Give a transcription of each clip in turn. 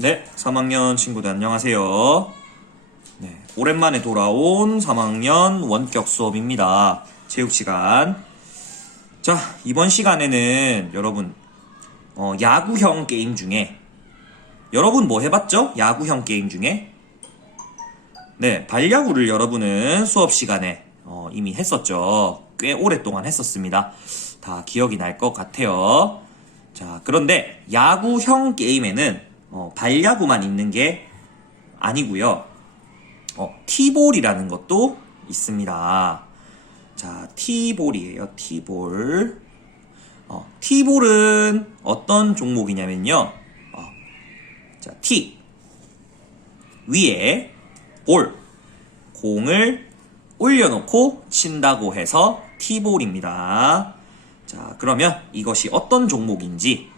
네, 3학년 친구들 안녕하세요. 네, 오랜만에 돌아온 3학년 원격 수업입니다. 체육 시간. 자, 이번 시간에는 여러분 야구형 게임 중에 여러분 뭐 해봤죠? 야구형 게임 중에 네, 발야구를 여러분은 수업 시간에 이미 했었죠. 꽤 오랫동안 했었습니다. 다 기억이 날 것 같아요. 자, 그런데 야구형 게임에는 발야구만 있는 게 아니고요. 티볼이라는 것도 있습니다. 자, 티볼이에요. 티볼. 티볼은 어떤 종목이냐면요. 자, 티 위에 볼, 공을 올려놓고 친다고 해서 티볼입니다. 자, 그러면 이것이 어떤 종목인지,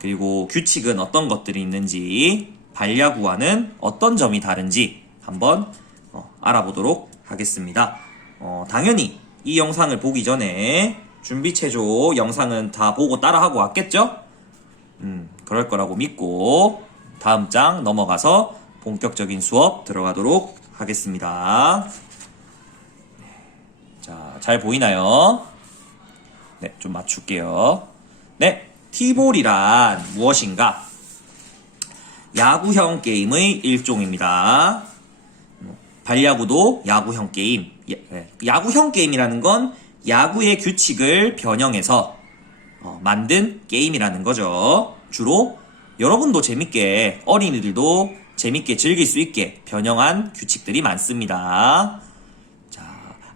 그리고 규칙은 어떤 것들이 있는지, 발야구와는 어떤 점이 다른지 한번 알아보도록 하겠습니다. 당연히 이 영상을 보기 전에 준비체조 영상은 다 보고 따라하고 왔겠죠? 그럴 거라고 믿고 다음 장 넘어가서 본격적인 수업 들어가도록 하겠습니다. 자, 잘 보이나요? 네, 좀 맞출게요. 네, 티볼이란 무엇인가? 야구형 게임의 일종입니다. 발야구도 야구형 게임. 야구형 게임이라는 건 야구의 규칙을 변형해서 만든 게임이라는 거죠. 주로 여러분도 재밌게, 어린이들도 재밌게 즐길 수 있게 변형한 규칙들이 많습니다.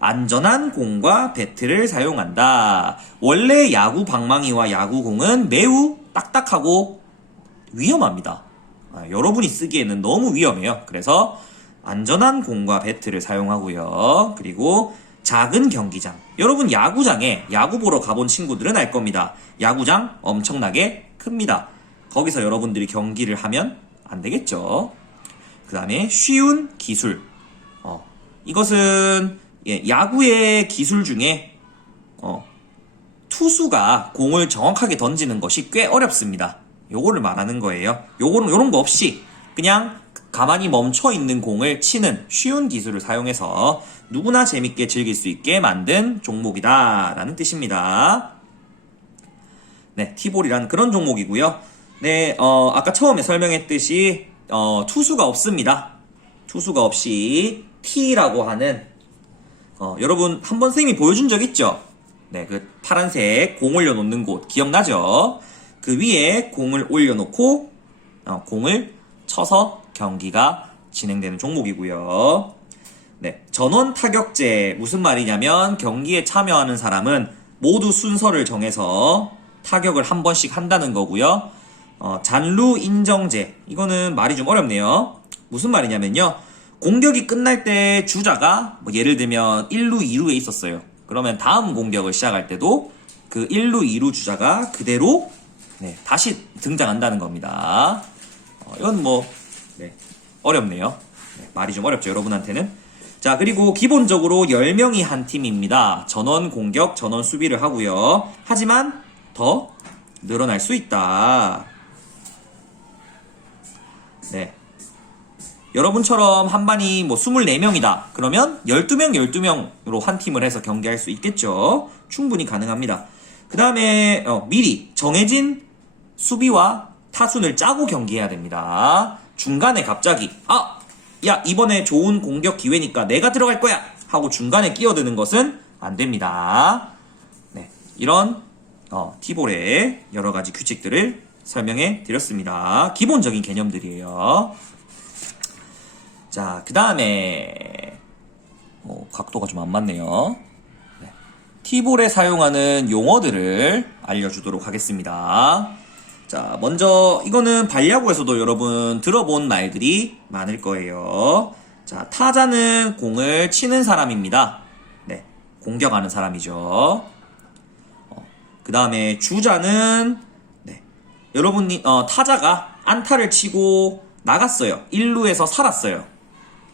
안전한 공과 배트를 사용한다. 원래 야구 방망이와 야구공은 매우 딱딱하고 위험합니다. 여러분이 쓰기에는 너무 위험해요. 그래서 안전한 공과 배트를 사용하고요. 그리고 작은 경기장. 여러분 야구장에 야구 보러 가본 친구들은 알 겁니다. 야구장 엄청나게 큽니다. 거기서 여러분들이 경기를 하면 안 되겠죠. 그 다음에 쉬운 기술. 이것은 야구의 기술 중에 투수가 공을 정확하게 던지는 것이 꽤 어렵습니다. 요거를 말하는 거예요. 요런 거 없이 그냥 가만히 멈춰 있는 공을 치는 쉬운 기술을 사용해서 누구나 재밌게 즐길 수 있게 만든 종목이다 라는 뜻입니다. 네, 티볼이라는 그런 종목이고요. 네, 아까 처음에 설명했듯이 투수가 없습니다. 투수가 없이 티라고 하는 여러분 한번 선생님이 보여준 적 있죠? 네, 그 파란색 공 올려놓는 곳 기억나죠? 그 위에 공을 올려놓고 공을 쳐서 경기가 진행되는 종목이고요. 네, 전원 타격제 무슨 말이냐면 경기에 참여하는 사람은 모두 순서를 정해서 타격을 한 번씩 한다는 거고요. 잔루 인정제, 이거는 말이 좀 어렵네요. 무슨 말이냐면요, 공격이 끝날 때 주자가 예를 들면 1루, 2루에 있었어요. 그러면 다음 공격을 시작할 때도 그 1루, 2루 주자가 그대로 다시 등장한다는 겁니다. 이건 어렵네요. 말이 좀 어렵죠, 여러분한테는. 자, 그리고 기본적으로 10명이 한 팀입니다. 전원 공격, 전원 수비를 하고요. 하지만 더 늘어날 수 있다. 네. 여러분처럼 한 반이 24명이다. 그러면 12명, 12명으로 한 팀을 해서 경기할 수 있겠죠. 충분히 가능합니다. 그 다음에 미리 정해진 수비와 타순을 짜고 경기해야 됩니다. 중간에 갑자기 야, 이번에 좋은 공격 기회니까 내가 들어갈 거야 하고 중간에 끼어드는 것은 안 됩니다. 네, 이런 티볼의 여러 가지 규칙들을 설명해 드렸습니다. 기본적인 개념들이에요. 자, 그 다음에 각도가 좀 안 맞네요. 네. 티볼에 사용하는 용어들을 알려주도록 하겠습니다. 자, 먼저 이거는 발야구에서도 여러분 들어본 말들이 많을 거예요. 자, 타자는 공을 치는 사람입니다. 네, 공격하는 사람이죠. 그 다음에 주자는 여러분이 타자가 안타를 치고 나갔어요. 1루에서 살았어요.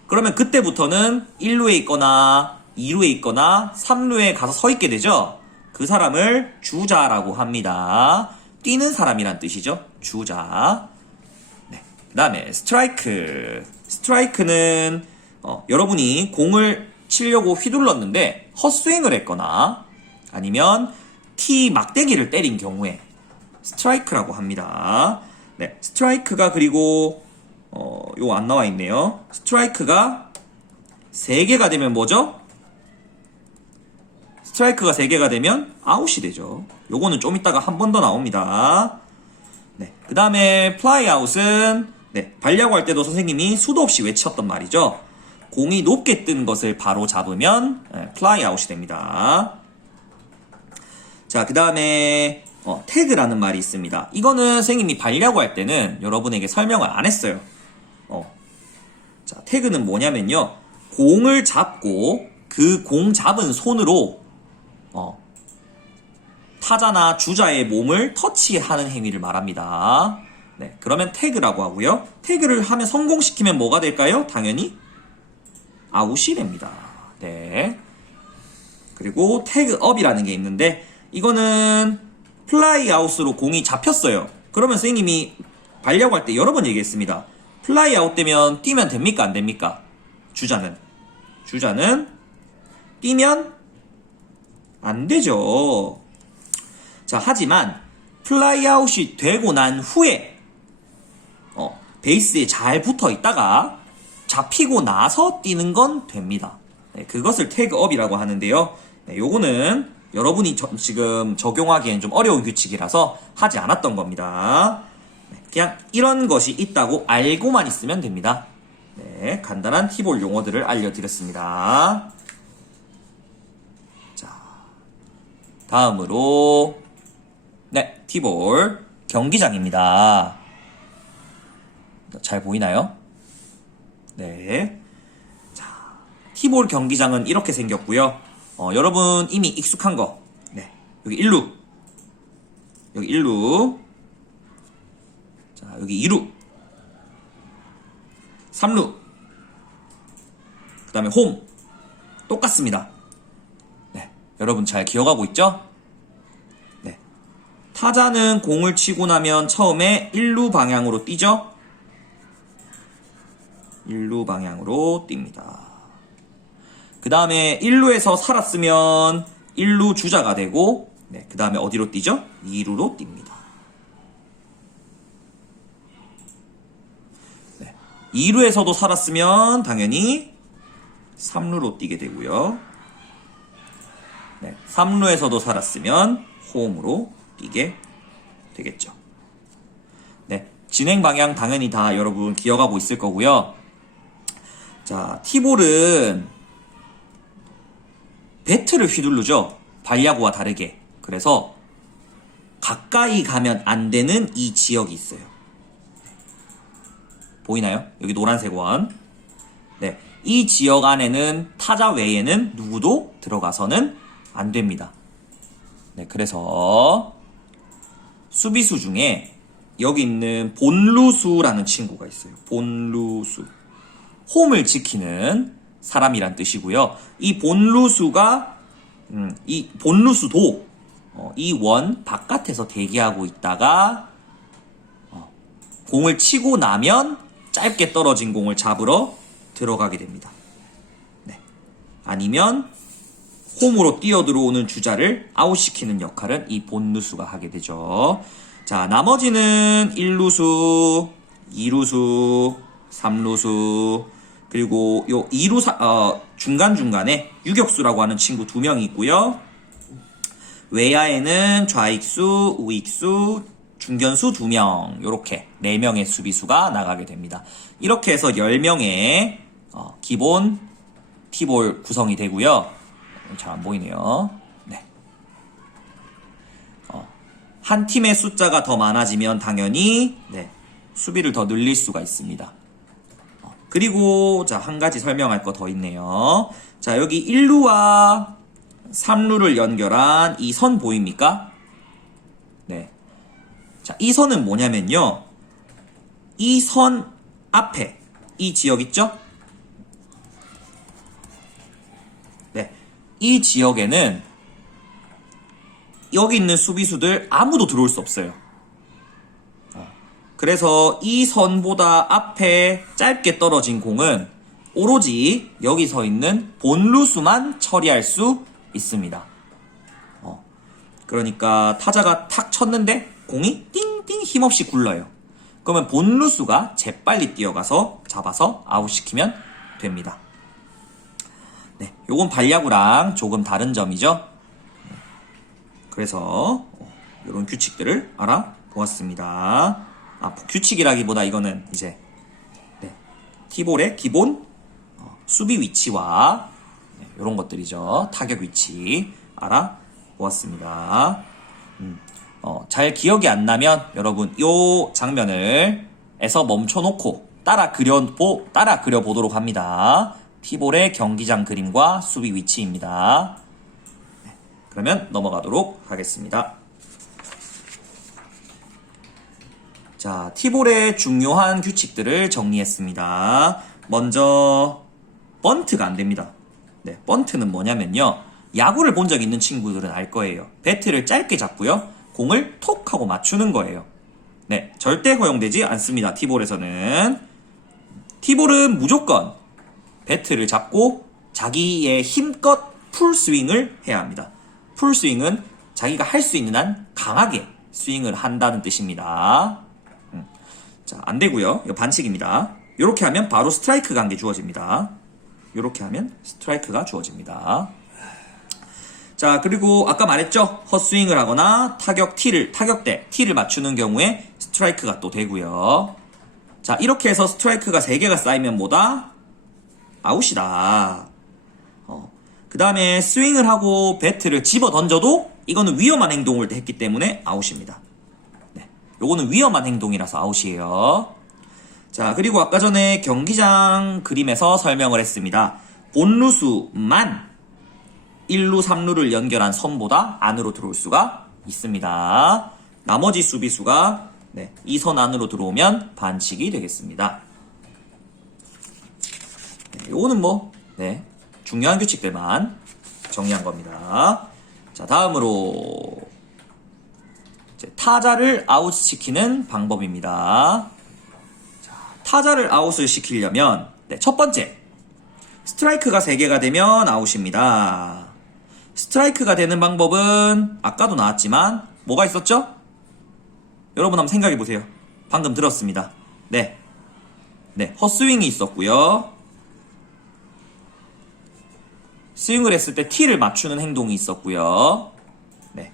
그러면 그때부터는 1루에 있거나 2루에 있거나 3루에 가서 서 있게 되죠. 그 사람을 주자라고 합니다. 뛰는 사람이란 뜻이죠. 주자. 네. 그 다음에 스트라이크. 스트라이크는 여러분이 공을 치려고 휘둘렀는데 헛스윙을 했거나 아니면 티 막대기를 때린 경우에 스트라이크라고 합니다. 네, 스트라이크가 그리고 요거 안 나와 있네요. 스트라이크가 3개가 되면 뭐죠? 스트라이크가 3개가 되면 아웃이 되죠. 요거는 좀 이따가 한 번 더 나옵니다. 네, 그 다음에 플라이 아웃은 네, 발야구 할 때도 선생님이 수도 없이 외쳤던 말이죠. 공이 높게 뜬 것을 바로 잡으면 플라이 아웃이 됩니다. 자, 그 다음에 태그라는 말이 있습니다. 이거는 선생님이 발야구 할 때는 여러분에게 설명을 안 했어요. 자, 태그는 뭐냐면요. 공을 잡고 그 공 잡은 손으로 타자나 주자의 몸을 터치하는 행위를 말합니다. 네, 그러면 태그라고 하고요. 태그를 하면 성공시키면 뭐가 될까요? 당연히 아웃이 됩니다. 네. 그리고 태그업이라는 게 있는데 이거는 플라이 아웃으로 공이 잡혔어요. 그러면 선생님이 발야구 할 때 여러 번 얘기했습니다. 플라이 아웃 되면 뛰면 됩니까? 안 됩니까? 주자는 뛰면 안 되죠. 자, 하지만 플라이 아웃이 되고 난 후에 베이스에 잘 붙어 있다가 잡히고 나서 뛰는 건 됩니다. 네, 그것을 태그업이라고 하는데요. 네, 요거는 여러분이 지금 적용하기엔 좀 어려운 규칙이라서 하지 않았던 겁니다. 네, 그냥 이런 것이 있다고 알고만 있으면 됩니다. 네, 간단한 티볼 용어들을 알려드렸습니다. 자, 다음으로 네, 티볼 경기장입니다. 잘 보이나요? 네. 자, 티볼 경기장은 이렇게 생겼고요. 여러분 이미 익숙한 거. 네. 여기 1루. 여기 1루. 자, 여기 2루. 3루. 그 다음에 홈. 똑같습니다. 네. 여러분 잘 기억하고 있죠? 네. 타자는 공을 치고 나면 처음에 1루 방향으로 뛰죠? 1루 방향으로 뜁니다. 그 다음에 1루에서 살았으면 1루 주자가 되고 네, 그 다음에 어디로 뛰죠? 2루로 뜁니다. 네, 2루에서도 살았으면 당연히 3루로 뛰게 되고요. 네, 3루에서도 살았으면 홈으로 뛰게 되겠죠. 네, 진행 방향 당연히 다 여러분 기억하고 있을 거고요. 자, 티볼은 배트를 휘두르죠. 발야구와 다르게. 그래서 가까이 가면 안 되는 이 지역이 있어요. 보이나요? 여기 노란색 원. 네, 이 지역 안에는 타자 외에는 누구도 들어가서는 안 됩니다. 네, 그래서 수비수 중에 여기 있는 본루수라는 친구가 있어요. 본루수. 홈을 지키는 사람이란 뜻이고요. 이 본루수가 이 본루수도 이 원 바깥에서 대기하고 있다가 공을 치고 나면 짧게 떨어진 공을 잡으러 들어가게 됩니다. 네. 아니면 홈으로 뛰어들어오는 주자를 아웃시키는 역할은 이 본루수가 하게 되죠. 자, 나머지는 1루수, 2루수, 3루수, 그리고 요 2루 중간중간에 유격수라고 하는 친구 2명이 있고요. 외야에는 좌익수, 우익수, 중견수 2명, 요렇게 4명의 수비수가 나가게 됩니다. 이렇게 해서 10명의 기본 티볼 구성이 되고요. 잘 안 보이네요. 네. 한 팀의 숫자가 더 많아지면 당연히 네, 수비를 더 늘릴 수가 있습니다. 그리고 자, 한 가지 설명할 거 더 있네요. 자, 여기 1루와 3루를 연결한 이 선 보입니까? 네. 자, 이 선은 뭐냐면요. 이 선 앞에 이 지역 있죠? 네. 이 지역에는 여기 있는 수비수들 아무도 들어올 수 없어요. 그래서 이 선보다 앞에 짧게 떨어진 공은 오로지 여기 서 있는 본루수만 처리할 수 있습니다. 그러니까 타자가 탁 쳤는데 공이 띵띵 힘없이 굴러요. 그러면 본루수가 재빨리 뛰어가서 잡아서 아웃시키면 됩니다. 네, 요건 발야구랑 조금 다른 점이죠. 그래서 이런 규칙들을 알아보았습니다. 규칙이라기보다 이거는 이제 티볼의 기본 수비 위치와 이런 것들이죠. 타격 위치 알아보았습니다. 잘 기억이 안 나면 여러분 요 장면을 에서 멈춰놓고 따라 그려보도록 합니다. 티볼의 경기장 그림과 수비 위치입니다. 그러면 넘어가도록 하겠습니다. 자, 티볼의 중요한 규칙들을 정리했습니다. 먼저 번트가 안 됩니다. 네, 번트는 뭐냐면요. 야구를 본 적 있는 친구들은 알 거예요. 배트를 짧게 잡고요. 공을 톡 하고 맞추는 거예요. 네, 절대 허용되지 않습니다. 티볼에서는. 티볼은 무조건 배트를 잡고 자기의 힘껏 풀스윙을 해야 합니다. 풀스윙은 자기가 할 수 있는 한 강하게 스윙을 한다는 뜻입니다. 자, 안 되고요. 이거 반칙입니다. 이렇게 하면 바로 스트라이크 관계 주어집니다. 이렇게 하면 스트라이크가 주어집니다. 자, 그리고 아까 말했죠. 헛스윙을 하거나 타격대 T를 맞추는 경우에 스트라이크가 또 되고요. 자, 이렇게 해서 스트라이크가 3개가 쌓이면 뭐다? 아웃이다. 그 다음에 스윙을 하고 배트를 집어 던져도 이거는 위험한 행동을 했기 때문에 아웃입니다. 네, 요거는 위험한 행동이라서 아웃이에요. 자, 그리고 아까 전에 경기장 그림에서 설명을 했습니다. 본루수만 1루, 3루를 연결한 선보다 안으로 들어올 수가 있습니다. 나머지 수비수가 이 선 안으로 들어오면 반칙이 되겠습니다. 요거는 중요한 규칙들만 정리한 겁니다. 자, 다음으로 타자를 아웃시키는 방법입니다. 자, 타자를 아웃을 시키려면 첫 번째, 스트라이크가 3개가 되면 아웃입니다. 스트라이크가 되는 방법은 아까도 나왔지만 뭐가 있었죠? 여러분 한번 생각해 보세요. 방금 들었습니다. 네, 헛스윙이 있었고요. 스윙을 했을 때 T를 맞추는 행동이 있었고요. 네,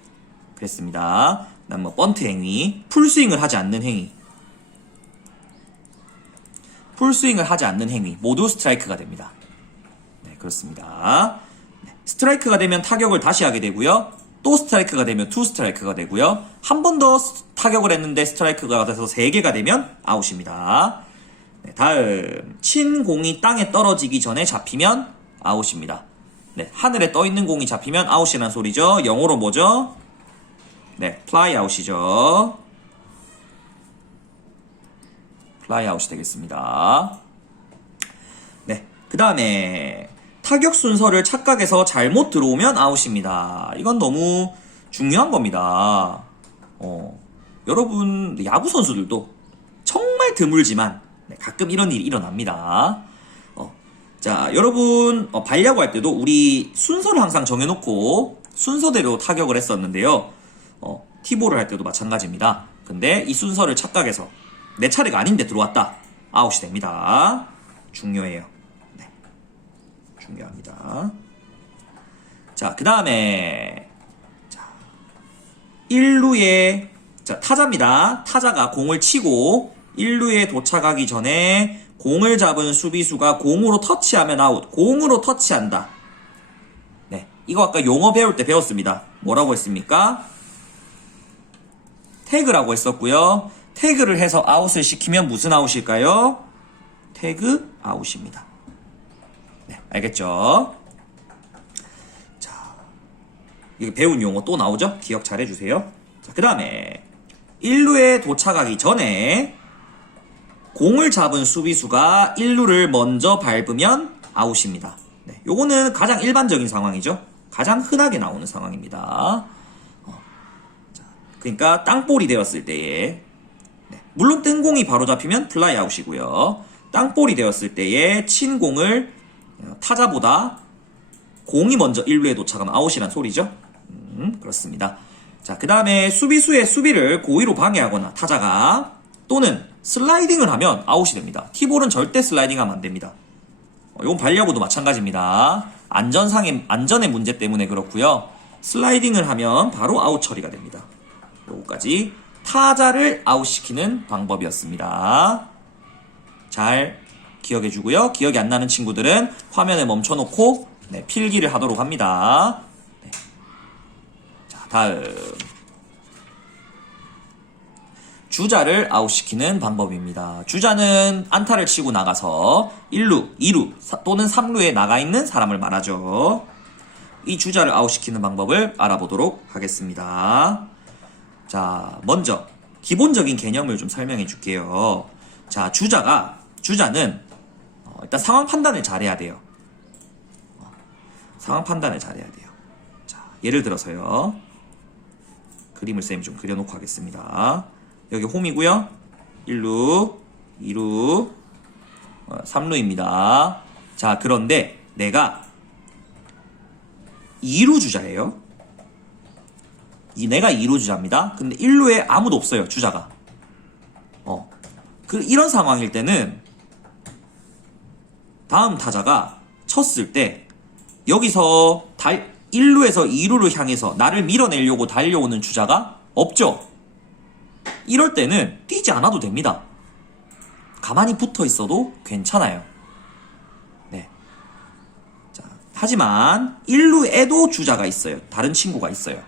그랬습니다. 그다음 번트 행위, 풀스윙을 하지 않는 행위. 풀스윙을 하지 않는 행위 모두 스트라이크가 됩니다. 네, 그렇습니다. 스트라이크가 되면 타격을 다시 하게 되고요. 또 스트라이크가 되면 투 스트라이크가 되고요. 한 번 더 타격을 했는데 스트라이크가 돼서 3개가 되면 아웃입니다. 네, 다음, 친 공이 땅에 떨어지기 전에 잡히면 아웃입니다. 네, 하늘에 떠 있는 공이 잡히면 아웃이라는 소리죠. 영어로 뭐죠? 네, 플라이 아웃이죠. 플라이 아웃이 되겠습니다. 네, 그 다음에 타격 순서를 착각해서 잘못 들어오면 아웃입니다. 이건 너무 중요한 겁니다. 여러분, 야구 선수들도 정말 드물지만 가끔 이런 일이 일어납니다. 자, 여러분, 발야구 할 때도 우리 순서를 항상 정해놓고 순서대로 타격을 했었는데요. 티볼을 할 때도 마찬가지입니다. 근데 이 순서를 착각해서 내 차례가 아닌데 들어왔다. 아웃이 됩니다. 중요해요. 네, 중요합니다. 자, 그 다음에 1루에 타자입니다. 타자가 공을 치고 1루에 도착하기 전에 공을 잡은 수비수가 공으로 터치하면 아웃. 공으로 터치한다. 네, 이거 아까 용어 배울 때 배웠습니다. 뭐라고 했습니까? 태그라고 했었고요. 태그를 해서 아웃을 시키면 무슨 아웃일까요? 태그 아웃입니다. 네, 알겠죠? 자, 이거 배운 용어 또 나오죠? 기억 잘 해주세요. 자, 그 다음에 1루에 도착하기 전에 공을 잡은 수비수가 1루를 먼저 밟으면 아웃입니다. 네, 요거는 가장 일반적인 상황이죠. 가장 흔하게 나오는 상황입니다. 그러니까 땅볼이 되었을 때에 물론 뜬공이 바로 잡히면 플라이 아웃이고요. 땅볼이 되었을 때에 친 공을 타자보다 공이 먼저 1루에 도착하면 아웃이란 소리죠. 그렇습니다. 자, 그 다음에 수비수의 수비를 고의로 방해하거나 타자가 또는 슬라이딩을 하면 아웃이 됩니다. 티볼은 절대 슬라이딩하면 안 됩니다. 이건 반려구도 마찬가지입니다. 안전의 문제 때문에 그렇고요. 슬라이딩을 하면 바로 아웃 처리가 됩니다. 요거까지 타자를 아웃시키는 방법이었습니다. 잘 기억해주고요. 기억이 안 나는 친구들은 화면을 멈춰놓고 필기를 하도록 합니다. 네. 자, 다음 주자를 아웃시키는 방법입니다. 주자는 안타를 치고 나가서 1루, 2루 또는 3루에 나가 있는 사람을 말하죠. 이 주자를 아웃시키는 방법을 알아보도록 하겠습니다. 자, 먼저 기본적인 개념을 좀 설명해 줄게요. 자, 주자는 일단 상황 판단을 잘해야 돼요. 상황 판단을 잘해야 돼요. 자, 예를 들어서요. 그림을 쌤이 좀 그려놓고 하겠습니다. 여기 홈이고요. 1루, 2루, 3루입니다. 자, 그런데 내가 2루 주자예요. 내가 2루 주자입니다. 근데 1루에 아무도 없어요, 주자가. 이런 상황일 때는 다음 타자가 쳤을 때 여기서 1루에서 2루를 향해서 나를 밀어내려고 달려오는 주자가 없죠. 이럴 때는 뛰지 않아도 됩니다. 가만히 붙어 있어도 괜찮아요. 네. 자, 하지만 1루에도 주자가 있어요. 다른 친구가 있어요.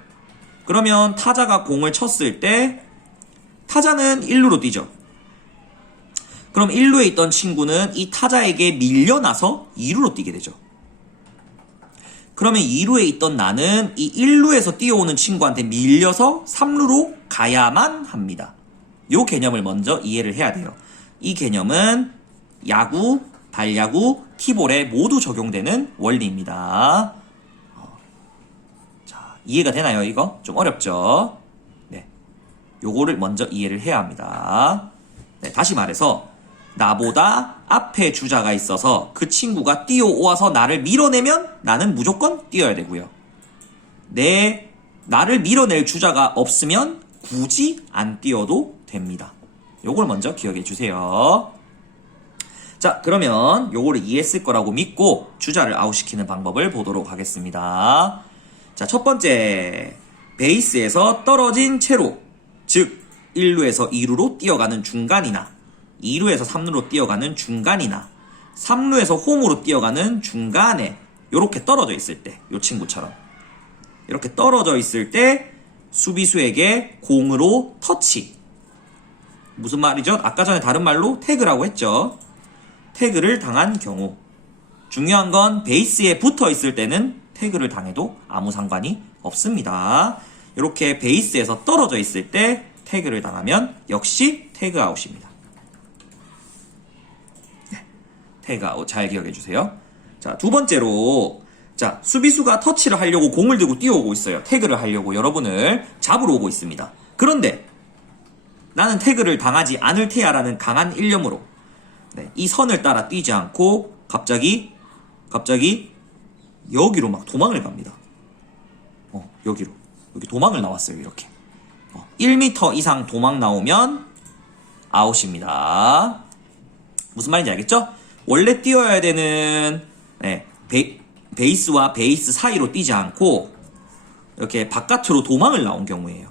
그러면 타자가 공을 쳤을 때 타자는 1루로 뛰죠. 그럼 1루에 있던 친구는 이 타자에게 밀려나서 2루로 뛰게 되죠. 그러면 2루에 있던 나는 이 1루에서 뛰어오는 친구한테 밀려서 3루로 가야만 합니다. 이 개념을 먼저 이해를 해야 돼요. 이 개념은 야구, 발야구, 티볼에 모두 적용되는 원리입니다. 자, 이해가 되나요, 이거? 좀 어렵죠? 네. 요거를 먼저 이해를 해야 합니다. 네, 다시 말해서 나보다 앞에 주자가 있어서 그 친구가 뛰어와서 나를 밀어내면 나는 무조건 뛰어야 되고요. 나를 밀어낼 주자가 없으면 굳이 안 뛰어도 됩니다. 요걸 먼저 기억해 주세요. 자, 그러면 요거를 이해했을 거라고 믿고 주자를 아웃시키는 방법을 보도록 하겠습니다. 자, 첫 번째, 베이스에서 떨어진 채로, 즉 1루에서 2루로 뛰어가는 중간이나 2루에서 3루로 뛰어가는 중간이나 3루에서 홈으로 뛰어가는 중간에 이렇게 떨어져 있을 때, 이 친구처럼 이렇게 떨어져 있을 때 수비수에게 공으로 터치, 무슨 말이죠? 아까 전에 다른 말로 태그라고 했죠. 태그를 당한 경우, 중요한 건 베이스에 붙어 있을 때는 태그를 당해도 아무 상관이 없습니다. 이렇게 베이스에서 떨어져 있을 때 태그를 당하면 역시 태그 아웃입니다. 태그 아웃 잘 기억해 주세요. 자, 두 번째로, 자, 수비수가 터치를 하려고 공을 들고 뛰어오고 있어요. 태그를 하려고 여러분을 잡으러 오고 있습니다. 그런데 나는 태그를 당하지 않을 테야라는 강한 일념으로 이 선을 따라 뛰지 않고 갑자기 여기로 막 도망을 갑니다. 여기 도망을 나왔어요. 이렇게 1m 이상 도망 나오면 아웃입니다. 무슨 말인지 알겠죠? 원래 뛰어야 되는 베이스와 베이스 사이로 뛰지 않고 이렇게 바깥으로 도망을 나온 경우에요.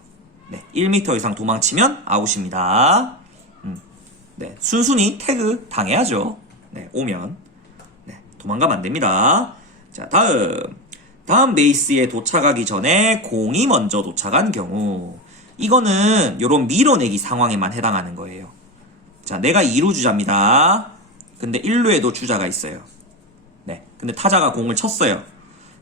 1m 이상 도망치면 아웃입니다. 순순히 태그 당해야죠. 오면 도망가면 안 됩니다. 자, 다음 베이스에 도착하기 전에 공이 먼저 도착한 경우, 이거는 요런 밀어내기 상황에만 해당하는 거예요. 자, 내가 2루 주자입니다. 근데 1루에도 주자가 있어요. 근데 타자가 공을 쳤어요.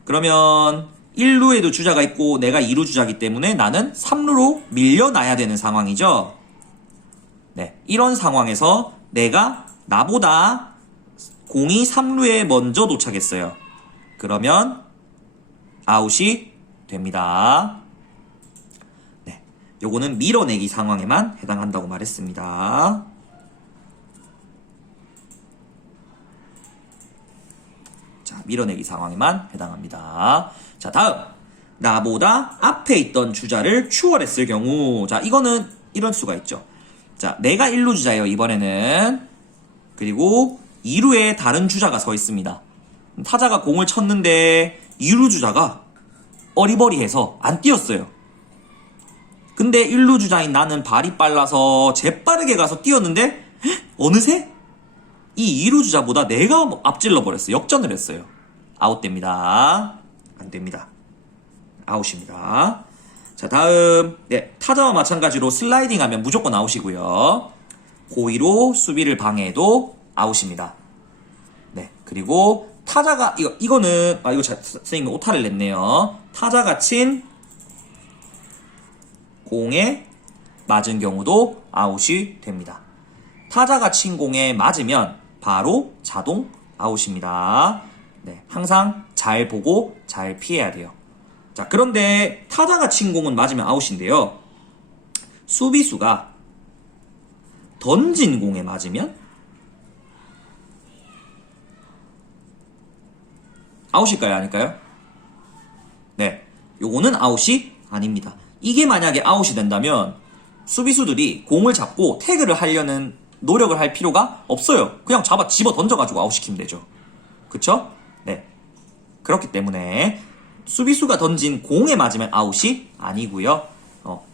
그러면 1루에도 주자가 있고 내가 2루 주자이기 때문에 나는 3루로 밀려나야 되는 상황이죠. 이런 상황에서 나보다 공이 3루에 먼저 도착했어요. 그러면 아웃이 됩니다. 요거는 밀어내기 상황에만 해당한다고 말했습니다. 자, 밀어내기 상황에만 해당합니다. 자, 다음. 나보다 앞에 있던 주자를 추월했을 경우. 자, 이거는 이런 수가 있죠. 자, 내가 1루 주자예요, 이번에는. 그리고 2루에 다른 주자가 서 있습니다. 타자가 공을 쳤는데 2루 주자가 어리버리해서 안 뛰었어요. 근데 1루 주자인 나는 발이 빨라서 재빠르게 가서 뛰었는데 어느새 이 2루 주자보다 내가 앞질러 버렸어요. 역전을 했어요. 아웃됩니다. 안 됩니다. 아웃입니다. 자, 다음. 네, 타자와 마찬가지로 슬라이딩하면 무조건 아웃이고요. 고의로 수비를 방해해도 아웃입니다. 네, 그리고 타자가 이거는 선생님이 오타를 냈네요. 타자가 친 공에 맞은 경우도 아웃이 됩니다. 타자가 친 공에 맞으면 바로 자동 아웃입니다. 네, 항상 잘 보고 잘 피해야 돼요. 자, 그런데 타자가 친 공은 맞으면 아웃인데요. 수비수가 던진 공에 맞으면 아웃일까요? 아닐까요? 네, 요거는 아웃이 아닙니다. 이게 만약에 아웃이 된다면 수비수들이 공을 잡고 태그를 하려는 노력을 할 필요가 없어요. 그냥 집어 던져가지고 아웃시키면 되죠. 그쵸? 네. 그렇기 때문에 수비수가 던진 공에 맞으면 아웃이 아니고요.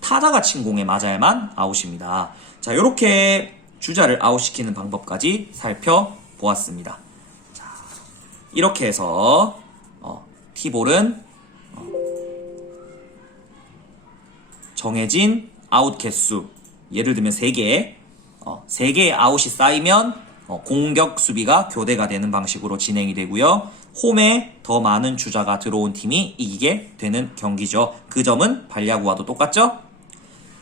타자가 친 공에 맞아야만 아웃입니다. 자, 이렇게 주자를 아웃시키는 방법까지 살펴보았습니다. 자, 이렇게 해서 티볼은 정해진 아웃 개수, 예를 들면 3개, 3개의 아웃이 쌓이면 공격 수비가 교대가 되는 방식으로 진행이 되고요. 홈에 더 많은 주자가 들어온 팀이 이기게 되는 경기죠. 그 점은 발야구와도 똑같죠?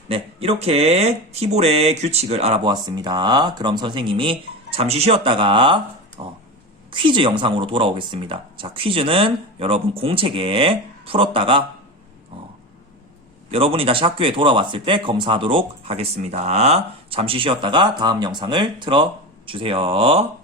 네, 이렇게 티볼의 규칙을 알아보았습니다. 그럼 선생님이 잠시 쉬었다가 퀴즈 영상으로 돌아오겠습니다. 자, 퀴즈는 여러분 공책에 풀었다가 여러분이 다시 학교에 돌아왔을 때 검사하도록 하겠습니다. 잠시 쉬었다가 다음 영상을 틀어주세요.